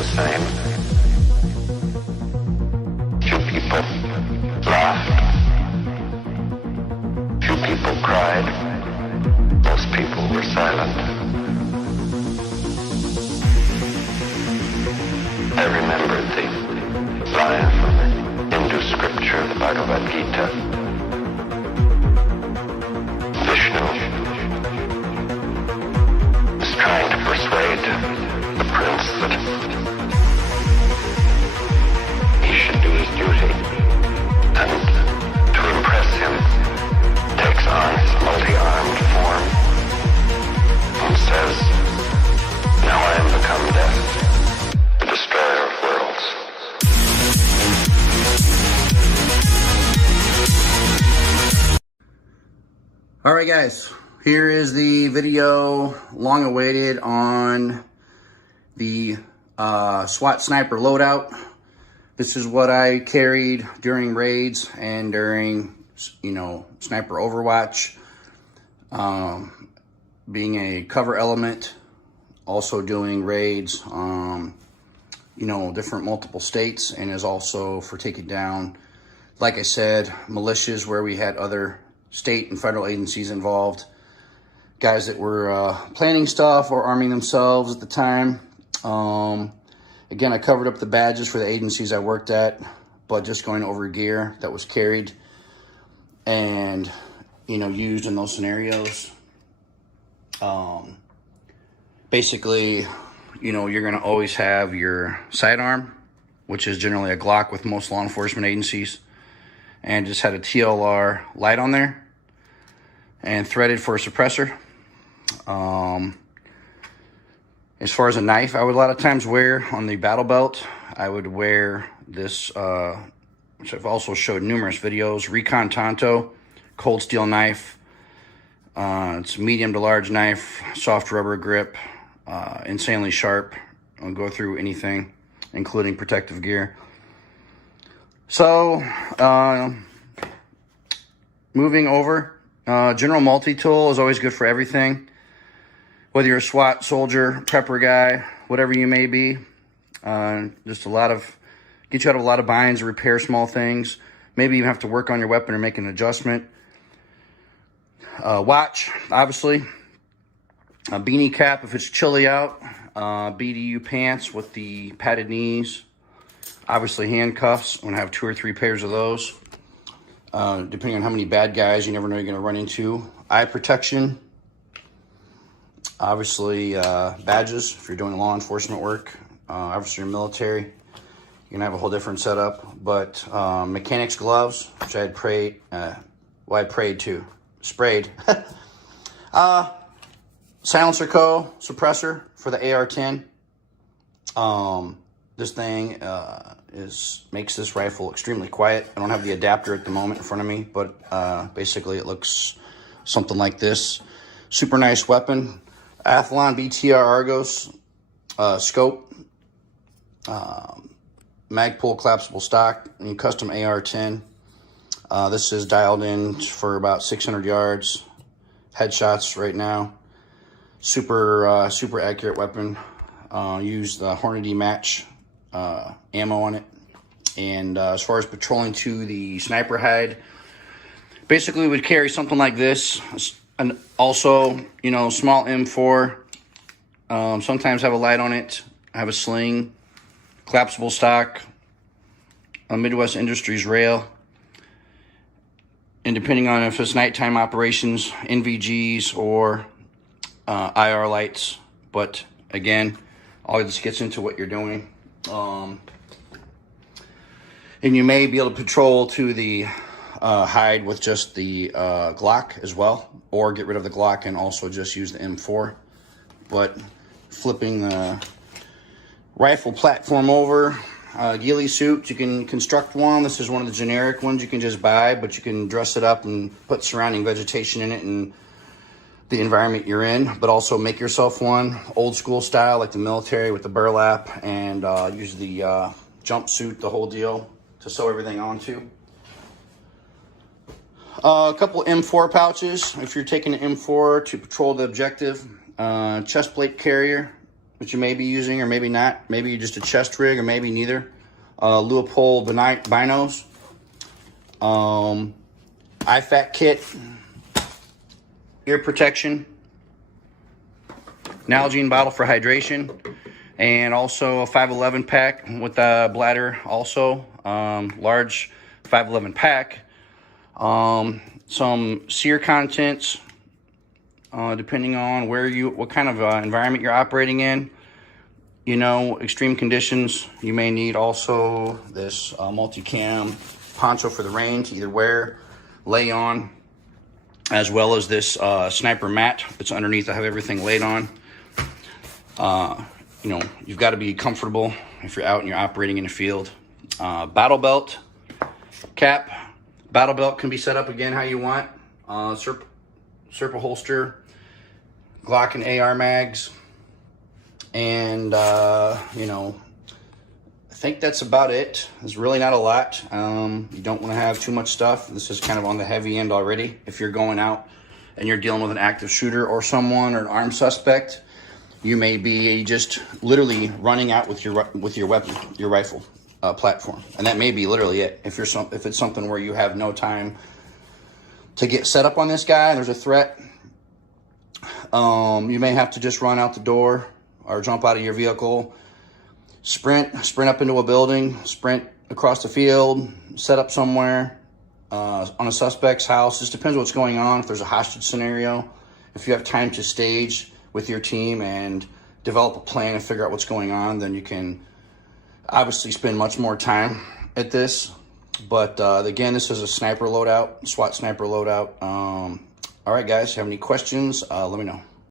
the same. Few people laughed. Few people cried. Most people were silent. I remembered the line from the Hindu scripture, the Bhagavad Gita. Vishnu is trying to persuade the prince that he should do his duty, and to impress him takes on his multi-armed form and says, "Now I am become death, the destroyer of worlds." All right, guys, here is the video long awaited on the SWAT sniper loadout. This is what I carried during raids and during, sniper overwatch. Being a cover element, also doing raids, different multiple states, and is also for taking down, like I said, militias where we had other state and federal agencies involved, guys that were planning stuff or arming themselves at the time. Again, I covered up the badges for the agencies I worked at, but just going over gear that was carried and, used in those scenarios. Basically, you're going to always have your sidearm, which is generally a Glock with most law enforcement agencies, and just had a TLR light on there and threaded for a suppressor. As far as a knife, I would a lot of times wear on the battle belt, I would wear this, which I've also showed numerous videos, Recon Tonto, cold steel knife. It's a medium to large knife, soft rubber grip, insanely sharp. I'll go through anything, including protective gear. So, moving over, general multi-tool is always good for everything. Whether you're a SWAT, soldier, prepper guy, whatever you may be. Just get you out of a lot of binds, repair small things. Maybe you have to work on your weapon or make an adjustment. Watch, obviously. A beanie cap if it's chilly out. BDU pants with the padded knees. Obviously handcuffs. I'm going to have 2 or 3 pairs of those. Depending on how many bad guys you never know you're going to run into. Eye protection. Obviously badges if you're doing law enforcement work. Obviously you're military. You're going to have a whole different setup. But mechanics gloves, which I had sprayed. Silencer suppressor for the AR-10. This thing makes this rifle extremely quiet. I don't have the adapter at the moment in front of me, but basically it looks something like this. Super nice weapon. Athlon BTR Argos scope. Magpul collapsible stock and custom AR-10. This is dialed in for about 600 yards. Headshots right now. Super accurate weapon. Use the Hornady match ammo on it. And as far as patrolling to the sniper hide, basically we would carry something like this. And also, small M4. Sometimes have a light on it. I have a sling, collapsible stock, a Midwest Industries rail. And depending on if it's nighttime operations, NVGs or IR lights. But again, all this gets into what you're doing. And you may be able to patrol to the hide with just the Glock as well, or get rid of the Glock and also just use the M4. But flipping the rifle platform over, ghillie suit, you can construct one. This is one of the generic ones you can just buy, but you can dress it up and put surrounding vegetation in it and the environment you're in, but also make yourself one, old school style, like the military with the burlap, and use the jumpsuit, the whole deal, to sew everything onto. A couple M4 pouches if you're taking an M4 to patrol the objective. Chest plate carrier, that you may be using, or maybe not. Maybe you're just a chest rig, or maybe neither. Leupold binos. IFAK kit. Ear protection. Nalgene bottle for hydration. And also a 511 pack with a bladder also. Large 511 pack. Some sear contents, depending on what kind of environment you're operating in. You know, extreme conditions, you may need also this multicam poncho for the rain to either wear, lay on, as well as this sniper mat that's underneath. I have everything laid on. You know, you've got to be comfortable if you're out and you're operating in the field. Battle belt cap. Battle belt can be set up again how you want. Serpa holster, Glock and AR mags, and you know, I think that's about it. There's really not a lot. You don't want to have too much stuff. This is kind of on the heavy end already. If you're going out and you're dealing with an active shooter or someone or an armed suspect, you may be just literally running out with your weapon, your rifle platform, and that may be literally it. If it's something where you have no time to get set up on this guy and there's a threat, you may have to just run out the door or jump out of your vehicle, sprint up into a building, sprint across the field, set up somewhere on a suspect's house. Just depends what's going on. If there's a hostage scenario, if you have time to stage with your team and develop a plan and figure out what's going on, then you can obviously spend much more time at this. But again, this is a sniper loadout, SWAT sniper loadout. All right, guys, if you have any questions, let me know.